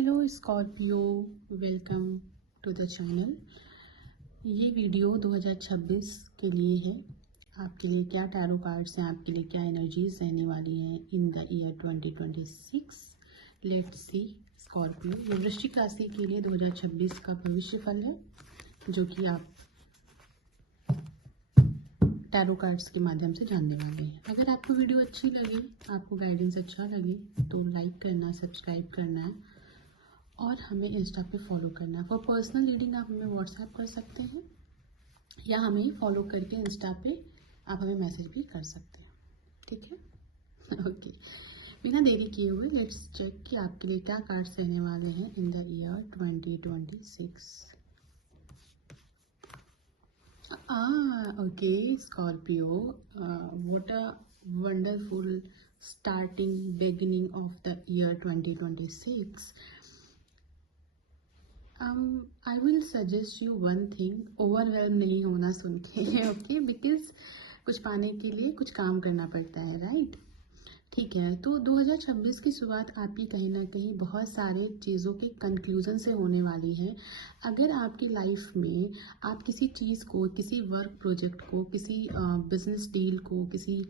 Hello Scorpio, welcome to the channel. ये video 2026 के लिए है। आपके लिए क्या टैरो कार्ड्स हैं, आपके लिए क्या एनर्जीज रहने वाली हैं इन the year 2026। Let's see Scorpio, ये वृश्चिक राशि के लिए 2026 का भविष्य फल है जो कि आप टैरो कार्ड्स के माध्यम से जानने वाले हैं। अगर आपको वीडियो अच्छी लगे, आपको गाइडेंस अच्छा लगे तो लाइक करना, सब्सक्राइब करना है और हमें इंस्टा पे फॉलो करना है। फॉर पर्सनल रीडिंग आप हमें व्हाट्सएप कर सकते हैं या हमें फॉलो करके इंस्टा पे आप हमें मैसेज भी कर सकते हैं, ठीक है। ओके, बिना देरी किए हुए लेट्स चेक कि आपके लिए क्या कार्ड्स रहने वाले हैं इन the year 2026। Okay Scorpio, what a wonderful starting beginning of the year 2026. I will suggest you one thing, overwhelm नहीं होना सुन के, okay? Because कुछ पाने के लिए कुछ काम करना पड़ता है, राइट? ठीक है, तो 2026 की शुरुआत आपकी कहीं ना कहीं बहुत सारे चीज़ों के कंक्लूजन से होने वाली है। अगर आपकी लाइफ में आप किसी चीज़ को, किसी वर्क प्रोजेक्ट को, किसी बिजनेस डील को, किसी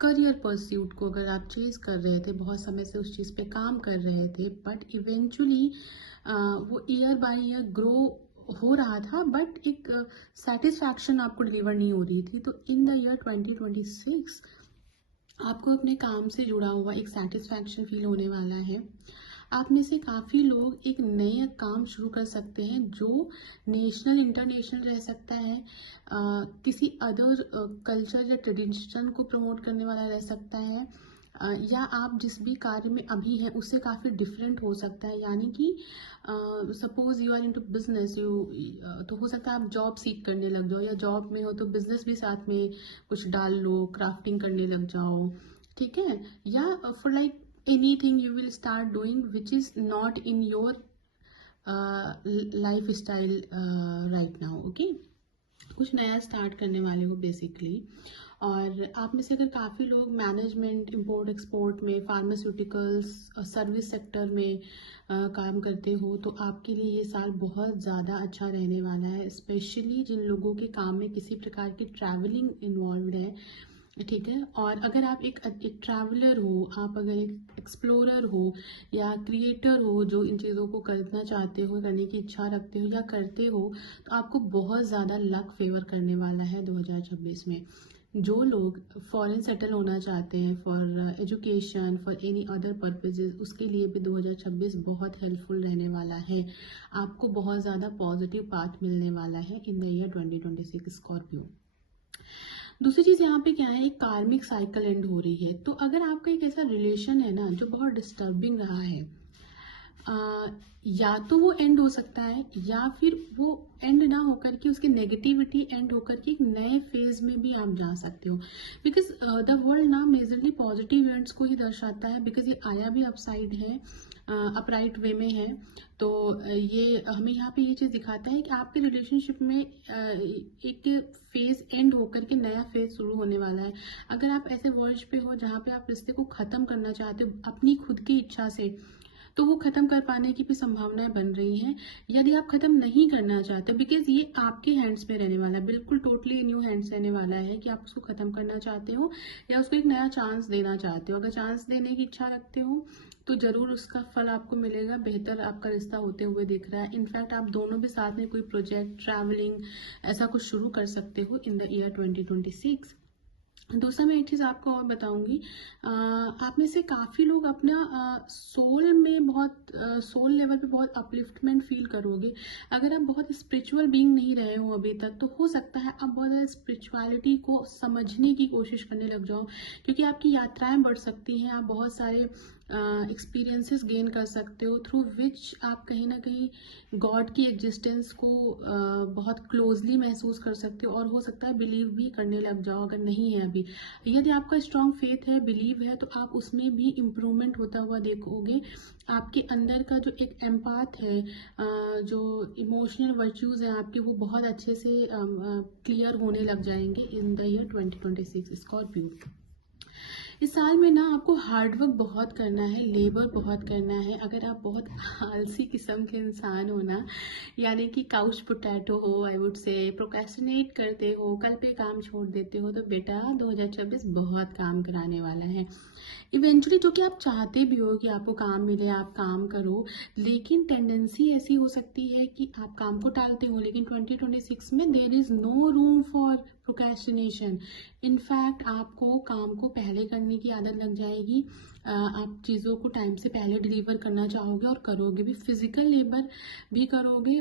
करियर परस्यूट को अगर आप चेज कर रहे थे, बहुत समय से उस चीज़ पे काम कर रहे थे, बट इवेंचुअली वो ईयर बाय ईयर ग्रो हो रहा था, बट एक सेटिस्फैक्शन आपको डिलीवर नहीं हो रही थी, तो इन द ईयर 2026 आपको अपने काम से जुड़ा हुआ एक सेटिस्फैक्शन फील होने वाला है। आप में से काफ़ी लोग एक नया काम शुरू कर सकते हैं जो नेशनल इंटरनेशनल रह सकता है, किसी अदर कल्चर या ट्रेडिशन को प्रमोट करने वाला रह सकता है, या आप जिस भी कार्य में अभी हैं उससे काफ़ी डिफरेंट हो सकता है। यानी कि suppose you are into business, तो हो सकता है आप जॉब सीख करने लग जाओ, या जॉब में हो तो बिजनेस भी साथ में कुछ डाल लो, क्राफ्टिंग करने लग जाओ, ठीक है। या for like anything you will start doing which is not in your lifestyle right now, okay? कुछ नया स्टार्ट करने वाले हो बेसिकली। और आप में से अगर काफ़ी लोग मैनेजमेंट, इंपोर्ट एक्सपोर्ट में, फार्मास्यूटिकल्स, सर्विस सेक्टर में काम करते हो, तो आपके लिए ये साल बहुत ज़्यादा अच्छा रहने वाला है, स्पेशली जिन लोगों के काम में किसी प्रकार की ट्रैवलिंग इन्वॉल्व है, ठीक है। और अगर आप एक ट्रैवलर हो, आप अगर एक एक्सप्लोरर हो या क्रिएटर हो जो इन चीज़ों को करना चाहते हो, करने की इच्छा रखते हो या करते हो, तो आपको बहुत ज़्यादा लक फेवर करने वाला है 2026 में। जो लोग फॉरेन सेटल होना चाहते हैं for education, for any other purposes, उसके लिए भी 2026 बहुत हेल्पफुल रहने वाला है। आपको बहुत ज़्यादा पॉजिटिव पाथ मिलने वाला है इन द ईयर 2026 स्कॉर्पियो। दूसरी चीज़ यहाँ पे क्या है, एक कार्मिक साइकिल एंड हो रही है। तो अगर आपका एक ऐसा रिलेशन है ना जो बहुत डिस्टर्बिंग रहा है, या तो वो एंड हो सकता है या फिर वो एंड ना होकर के उसकी नेगेटिविटी एंड होकर के एक नए फेज में भी आप जा सकते हो। बिकॉज द वर्ल्ड ना मेजरली पॉजिटिव इवेंट्स को ही दर्शाता है, बिकॉज ये आया भी अपसाइड है, अपराइट वे में है। तो ये हमें यहाँ पे ये चीज़ दिखाता है कि आपके रिलेशनशिप में एक फेज एंड होकर के नया फेज शुरू होने वाला है। अगर आप ऐसे वर्ष पे हो जहाँ पे आप रिश्ते को ख़त्म करना चाहते हो अपनी खुद की इच्छा से, तो वो ख़त्म कर पाने की भी संभावनाएं बन रही हैं। यदि आप ख़त्म नहीं करना चाहते, बिकॉज ये आपके हैंड्स में रहने वाला है, बिल्कुल टोटली न्यू हैंड्स रहने वाला है कि आप उसको ख़त्म करना चाहते हो या उसको एक नया चांस देना चाहते हो। अगर चांस देने की इच्छा रखते हो तो ज़रूर उसका फल आपको मिलेगा, बेहतर आपका रिश्ता होते हुए दिख रहा है। इनफैक्ट आप दोनों भी साथ में कोई प्रोजेक्ट, ट्रैवलिंग, ऐसा कुछ शुरू कर सकते हो इन द ईयर 2026। दूसरा मैं एक चीज़ आपको और बताऊंगी, आप में से काफ़ी लोग अपना सोल में बहुत, सोल लेवल पे बहुत अपलिफ्टमेंट फील करोगे। अगर आप बहुत स्पिरिचुअल बीइंग नहीं रहे हो अभी तक, तो हो सकता है आप बहुत ज़्यादा स्पिरिचुअलिटी को समझने की कोशिश करने लग जाओ, क्योंकि आपकी यात्राएं बढ़ सकती हैं। आप बहुत सारे एक्सपीरियंसेस गेन कर सकते हो थ्रू विच आप कहीं ना कहीं गॉड की एग्जिस्टेंस को बहुत क्लोजली महसूस कर सकते हो, और हो सकता है बिलीव भी करने लग जाओ अगर नहीं है अभी। यदि आपका स्ट्रॉन्ग फेथ है, बिलीव है, तो आप उसमें भी इम्प्रूवमेंट होता हुआ देखोगे। आपके अंदर का जो एक एम्पाथ है, जो इमोशनल वर्च्यूज है आपके, वो बहुत अच्छे से क्लियर होने लग जाएंगे इन द ईयर 2026 स्कॉर्पियो। इस साल में ना आपको हार्ड वर्क बहुत करना है, लेबर बहुत करना है। अगर आप बहुत आलसी किस्म के इंसान हो ना, यानी कि काउच पोटैटो हो, आई वुड से प्रोक्रेस्टिनेट करते हो, कल पे काम छोड़ देते हो, तो बेटा 2026 बहुत काम कराने वाला है। इवेंचुअली जो कि आप चाहते भी हो कि आपको काम मिले, आप काम करो, लेकिन टेंडेंसी ऐसी हो सकती है कि आप काम को टालते हो। लेकिन 2026 में there is no room for procrastination. In fact आपको काम को पहले करने की आदत लग जाएगी। आप चीज़ों को टाइम से पहले डिलीवर करना चाहोगे और करोगे भी, फिजिकल लेबर भी करोगे।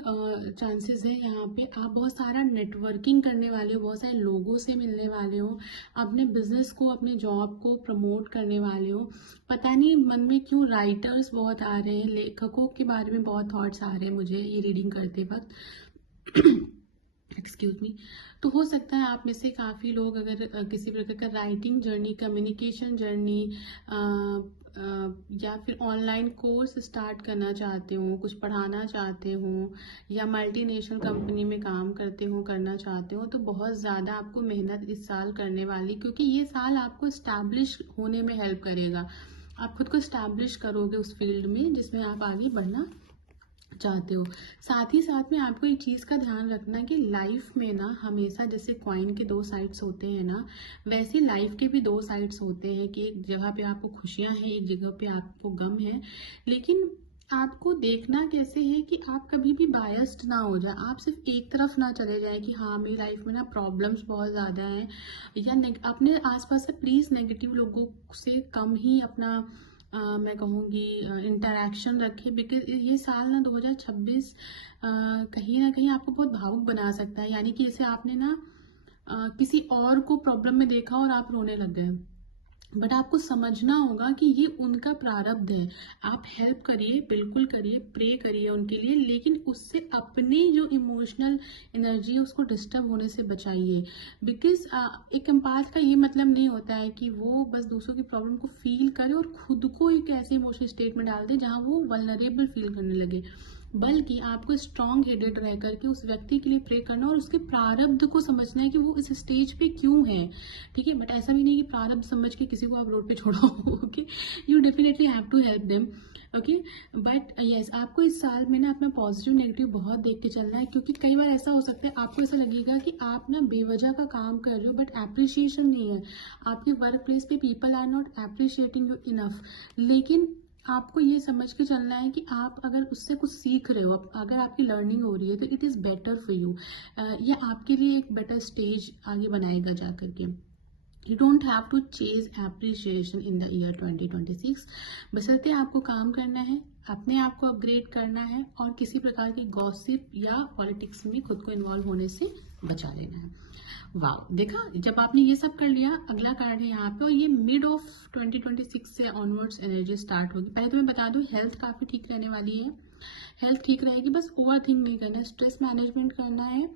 चांसेस है यहाँ पे आप बहुत सारा नेटवर्किंग करने वाले हो, बहुत सारे लोगों से मिलने वाले हो, अपने बिजनेस को, अपने जॉब को प्रमोट करने वाले हो। पता नहीं मन में क्यों राइटर्स बहुत आ रहे हैं, लेखकों के बारे में बहुत थॉट्स आ रहे हैं मुझे ये रीडिंग करते वक्त। Excuse me. तो हो सकता है आप में से काफ़ी लोग अगर किसी प्रकार का राइटिंग जर्नी, कम्युनिकेशन जर्नी, या फिर ऑनलाइन कोर्स स्टार्ट करना चाहते हो, कुछ पढ़ाना चाहते हो, या मल्टीनेशनल कंपनी में काम करते हो, करना चाहते हो, तो बहुत ज़्यादा आपको मेहनत इस साल करने वाली, क्योंकि ये साल आपको इस्टेब्लिश होने में हेल्प करेगा। आप खुद को इस्टेब्लिश करोगे उस फील्ड में जिसमें आप आगे बढ़ना चाहते हो। साथ ही साथ में आपको एक चीज़ का ध्यान रखना कि लाइफ में ना हमेशा जैसे कॉइन के दो साइड्स होते हैं ना, वैसे लाइफ के भी दो साइड्स होते हैं कि एक जगह पे आपको खुशियां हैं, एक जगह पे आपको गम है। लेकिन आपको देखना कैसे है कि आप कभी भी बायस्ड ना हो जाए, आप सिर्फ एक तरफ ना चले जाए कि हाँ मेरी लाइफ में ना प्रॉब्लम्स बहुत ज़्यादा हैं, या अपने आसपास से प्लीज़ नेगेटिव लोगों से कम ही अपना मैं कहूँगी इंटरेक्शन रखें। बिकॉज ये साल ना 2026 कहीं ना कहीं आपको बहुत भावुक बना सकता है। यानी कि जैसे आपने ना किसी और को प्रॉब्लम में देखा और आप रोने लग गए, बट आपको समझना होगा कि ये उनका प्रारब्ध है। आप हेल्प करिए, बिल्कुल करिए, प्रे करिए उनके लिए, लेकिन उससे अपनी जो इमोशनल एनर्जी है उसको डिस्टर्ब होने से बचाइए। बिकॉज एक एम्पैथ का ये मतलब नहीं होता है कि वो बस दूसरों की प्रॉब्लम को फील करे और खुद को एक ऐसे इमोशनल स्टेट में डाल दे जहाँ वो वल्नरेबल फील करने लगे, बल्कि आपको स्ट्रॉन्ग हेडेड रह करके उस व्यक्ति के लिए प्रे करना और उसके प्रारब्ध को समझना है कि वो इस स्टेज पे क्यों है। ठीक है, बट ऐसा भी नहीं कि प्रारब्ध समझ के किसी को आप रोड पे छोड़ो। Okay, you definitely have to help them. Okay, but yes, आपको इस साल में ना अपना पॉजिटिव नेगेटिव बहुत देख के चलना है, क्योंकि कई बार ऐसा हो सकता है आपको ऐसा लगेगा कि आप ना बेवजह का काम कर रहे हो बट एप्रिसिएशन नहीं है। आपके वर्क प्लेस पे people are not appreciating you enough. लेकिन आपको ये समझ के चलना है कि आप अगर उससे कुछ सीख रहे हो, अगर आपकी लर्निंग हो रही है, तो it is better for you. ये आपके लिए एक बेटर स्टेज आगे बनाएगा जा करके। You don't have to chase appreciation in the year 2026। बशर्ते आपको काम करना है, अपने आप को अपग्रेड करना है, और किसी प्रकार की गॉसिप या पॉलिटिक्स में खुद को इन्वॉल्व होने से बचा लेना है। वाह, देखा, जब आपने ये सब कर लिया, अगला कार्ड है यहाँ पे, और ये मिड ऑफ 2026 से ऑनवर्ड्स एनर्जी स्टार्ट होगी। पहले तो मैं बता दूं, हेल्थ काफ़ी ठीक रहने वाली है, हेल्थ ठीक रहेगी, बस ओवर थिंक नहीं करना है, स्ट्रेस मैनेजमेंट करना है,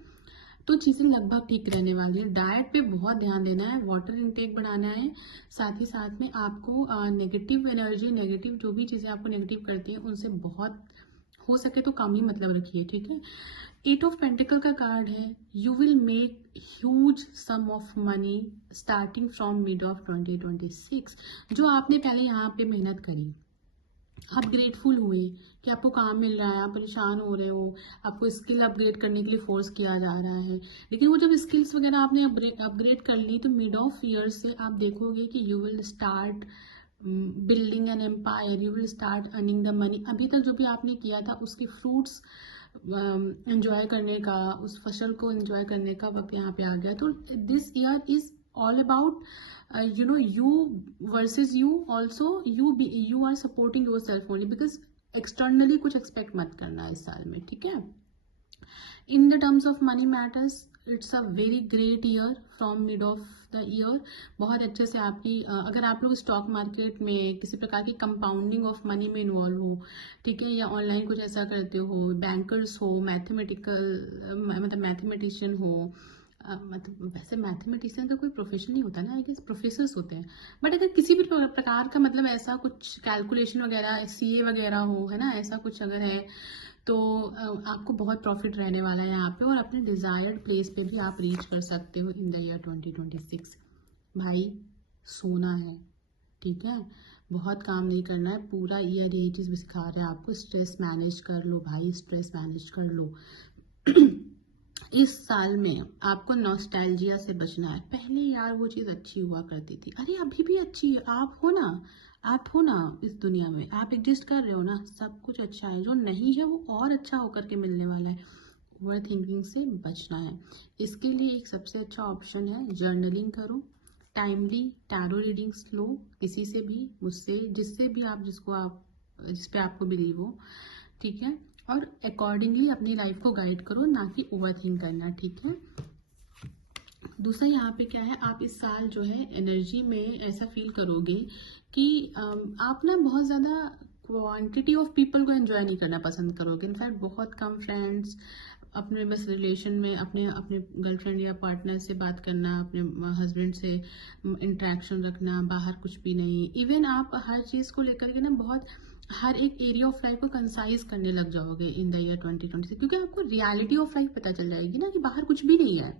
तो चीज़ें लगभग ठीक रहने वाली है। डाइट पे बहुत ध्यान देना है, वाटर इंटेक बढ़ाना है, साथ ही साथ में आपको नेगेटिव एनर्जी, नेगेटिव जो भी चीज़ें आपको नेगेटिव करती हैं उनसे बहुत हो सके तो कम ही मतलब रखिए। ठीक है, 8 ऑफ पेंटिकल का कार्ड है, you will make huge sum of money starting from mid of 2026। जो आपने पहले यहाँ पे मेहनत करी, आप ग्रेटफुल हुए कि आपको काम मिल रहा है, आप परेशान हो रहे हो, आपको स्किल अपग्रेड करने के लिए फोर्स किया जा रहा है, लेकिन वो जब स्किल्स वगैरह आपने अपग्रेड कर ली, तो मिड ऑफ ईयर से आप देखोगे कि you will start building an empire, you will start earning the money. अभी तक जो भी आपने किया था उसके फ्रूट्स एंजॉय करने का, उस फसल को एंजॉय करने का वक्त यहाँ पे आ गया। तो this year is all about you versus you, also you are supporting yourself only, because externally कुछ expect मत करना इस साल में। ठीक है, in the terms of money matters it's a very great year from mid of the year। बहुत अच्छे से आपकी अगर आप लोग स्टॉक मार्केट में किसी प्रकार की कंपाउंडिंग ऑफ मनी में इन्वॉल्व हो, ठीक है, या ऑनलाइन कुछ ऐसा करते हो, बैंकर्स हो, मतलब मैथमेटिशियन हो, मतलब वैसे मैथमेटिशियन तो कोई प्रोफेशन नहीं होता ना, आई गेस प्रोफेसर्स होते हैं, बट अगर किसी भी प्रकार का मतलब ऐसा कुछ कैलकुलेशन वगैरह, सीए वगैरह हो, है ना, ऐसा कुछ अगर है तो आपको बहुत प्रॉफिट रहने वाला है यहाँ पे, और अपने डिजायर्ड प्लेस पे भी आप रीच कर सकते हो इन द ईयर 2026। भाई सोना है, ठीक है, बहुत काम नहीं करना है, पूरा ईयर यही चीज़ भी सिखा रहा है आपको, स्ट्रेस मैनेज कर लो भाई, स्ट्रेस मैनेज कर लो। इस साल में आपको नॉस्टैल्जिया से बचना है। पहले यार वो चीज़ अच्छी हुआ करती थी, अरे अभी भी अच्छी है, आप हो ना, आप हो ना इस दुनिया में, आप एग्जिस्ट कर रहे हो ना, सब कुछ अच्छा है, जो नहीं है वो और अच्छा होकर के मिलने वाला है। ओवर थिंकिंग से बचना है। इसके लिए एक सबसे अच्छा ऑप्शन है जर्नलिंग करो, टाइमली टैरो रीडिंग्स लो, किसी से भी, मुझसे, जिससे भी आप, जिस पे आपको बिलीव हो, ठीक है, और अकॉर्डिंगली अपनी लाइफ को गाइड करो, ना कि ओवर थिंक करना, ठीक है। दूसरा यहाँ पे क्या है, आप इस साल जो है एनर्जी में ऐसा फील करोगे कि आप ना बहुत ज़्यादा क्वांटिटी ऑफ पीपल को एंजॉय नहीं करना पसंद करोगे। इनफैक्ट बहुत कम फ्रेंड्स, अपने बस रिलेशन में अपने अपने गर्लफ्रेंड या पार्टनर से बात करना, अपने हस्बैंड से इंटरेक्शन रखना, बाहर कुछ भी नहीं। इवन आप हर चीज़ को लेकर के ना बहुत हर एक एरिया ऑफ लाइफ को कंसाइज करने लग जाओगे इन द ईयर 2026, क्योंकि आपको रियलिटी ऑफ लाइफ पता चल जाएगी ना कि बाहर कुछ भी नहीं है,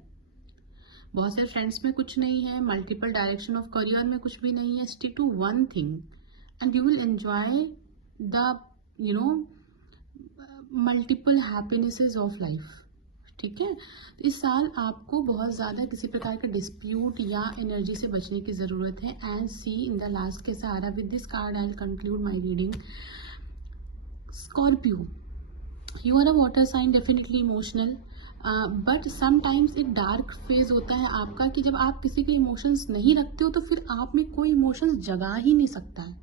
बहुत से फ्रेंड्स में कुछ नहीं है, मल्टीपल डायरेक्शन ऑफ करियर में कुछ भी नहीं है। Stick to one thing and you will enjoy the multiple happinesses of life, ठीक है। तो इस साल आपको बहुत ज़्यादा किसी प्रकार का डिस्प्यूट या एनर्जी से बचने की ज़रूरत है। And see in the last के सहारा, with this card I will conclude my reading. Scorpio, you are a water sign, definitely emotional, but sometimes एक डार्क फेज होता है आपका कि जब आप किसी के इमोशंस नहीं रखते हो तो फिर आप में कोई इमोशंस जगा ही नहीं सकता है।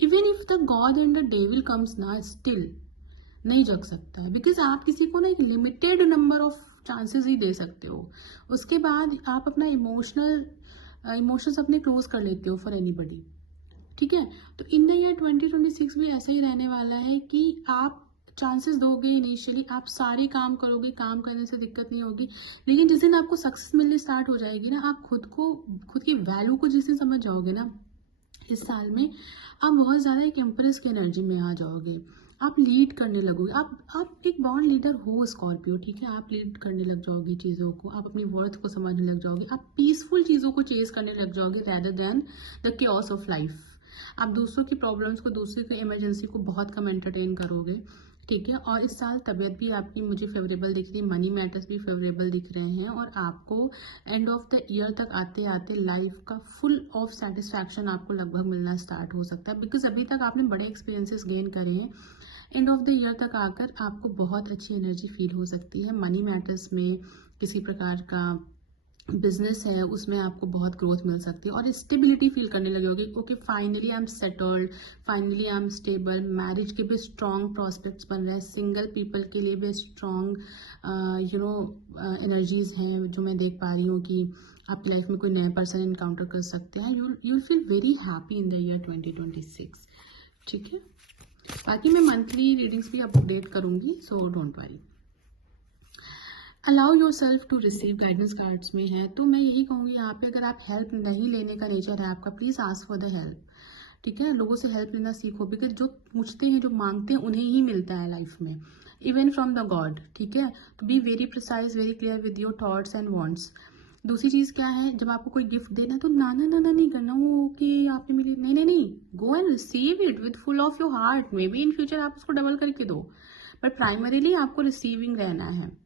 Even if the God and the devil comes ना, स्टिल नहीं जग सकता है, बिकॉज आप किसी को ना एक लिमिटेड नंबर ऑफ चांसेस ही दे सकते हो, उसके बाद आप अपना इमोशंस अपने क्लोज कर लेते हो फॉर एनीबडी, ठीक है। तो इन द ईयर 2026 भी ऐसा ही रहने वाला है कि आप चांसेस दोगे, इनिशियली आप सारे काम करोगे, काम करने से दिक्कत नहीं होगी, लेकिन जिस दिन आपको सक्सेस मिलने स्टार्ट हो जाएगी ना, आप खुद की वैल्यू को जिस दिन समझ जाओगे ना, इस साल में आप बहुत ज़्यादा एक एम्प्रेस की एनर्जी में आ जाओगे, आप लीड करने लगोगे, आप एक बॉर्न लीडर हो स्कॉर्पियो, ठीक है। आप लीड करने लग जाओगे चीज़ों को, आप अपनी वर्थ को समझने लग जाओगे, आप पीसफुल चीज़ों को चेज करने लग जाओगे rather than the chaos of life. आप दूसरों की प्रॉब्लम्स को, दूसरे की इमरजेंसी को बहुत कम एंटरटेन करोगे, ठीक है। और इस साल तबीयत भी आपकी मुझे फेवरेबल दिख रही है, मनी मैटर्स भी फेवरेबल दिख रहे हैं, और आपको एंड ऑफ द ईयर तक आते आते लाइफ का फुल ऑफ सेटिस्फैक्शन आपको लगभग मिलना स्टार्ट हो सकता है, बिकॉज अभी तक आपने बड़े एक्सपीरियंसेस गेन करे हैं। एंड ऑफ द ईयर तक आकर आपको बहुत अच्छी एनर्जी फील हो सकती है। मनी मैटर्स में किसी प्रकार का बिजनेस है उसमें आपको बहुत ग्रोथ मिल सकती है, और स्टेबिलिटी फील करने लगोगे, okay finally I am settled, finally I am stable. Marriage के भी स्ट्रॉन्ग प्रॉस्पेक्ट्स बन रहे हैं, सिंगल पीपल के लिए भी स्ट्रॉन्ग एनर्जीज हैं जो मैं देख पा रही हूँ कि आपकी लाइफ में कोई नया पर्सन इनकाउंटर कर सकते हैं। You will feel very happy in the year 2026, ठीक है। बाकी मैं मंथली रीडिंग्स भी अपडेट करूंगी, so don't worry. Allow yourself to receive guidance cards में है, तो मैं यही कहूँगी यहाँ पे, अगर आप हेल्प नहीं लेने का नेचर है आपका, please ask for the help, ठीक है। लोगों से हेल्प लेना सीखो, बिकॉज जो पूछते हैं, जो मांगते हैं, उन्हें ही मिलता है लाइफ में, इवन फ्रॉम द गॉड, ठीक है। तो be very precise, very clear with your thoughts and wants. दूसरी चीज़ क्या है, जब आपको कोई गिफ्ट देना तो नाना नाना नहीं करना, वो कि आपने मिली, नहीं नहीं नहीं, go and receive it with full of your heart. May be in future आप उसको डबल करके दो, बट प्राइमरीली आपको रिसीविंग रहना है।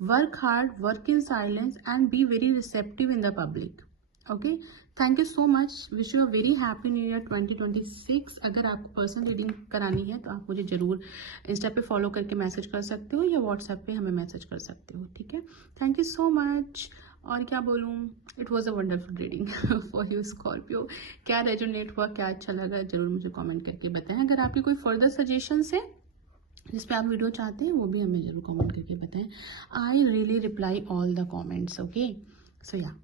Work hard, work in silence and be very receptive in the public, okay. Thank you so much, wish you a very happy new year 2026। अगर आपको personal reading करानी है तो आप मुझे जरूर इंस्टा पे फॉलो करके मैसेज कर सकते हो, या व्हाट्सएप पे हमें मैसेज कर सकते हो, ठीक है। Thank you so much. और क्या बोलूँ, it was a wonderful reading for you Scorpio. क्या रेजोनेट हुआ, क्या अच्छा लगा, जरूर मुझे कमेंट करके बताएं। अगर आपकी कोई फर्दर सजेशंस है जिस पे आप वीडियो चाहते हैं, वो भी हमें जरूर कमेंट करके बताएं। I really reply all the comments, okay. So या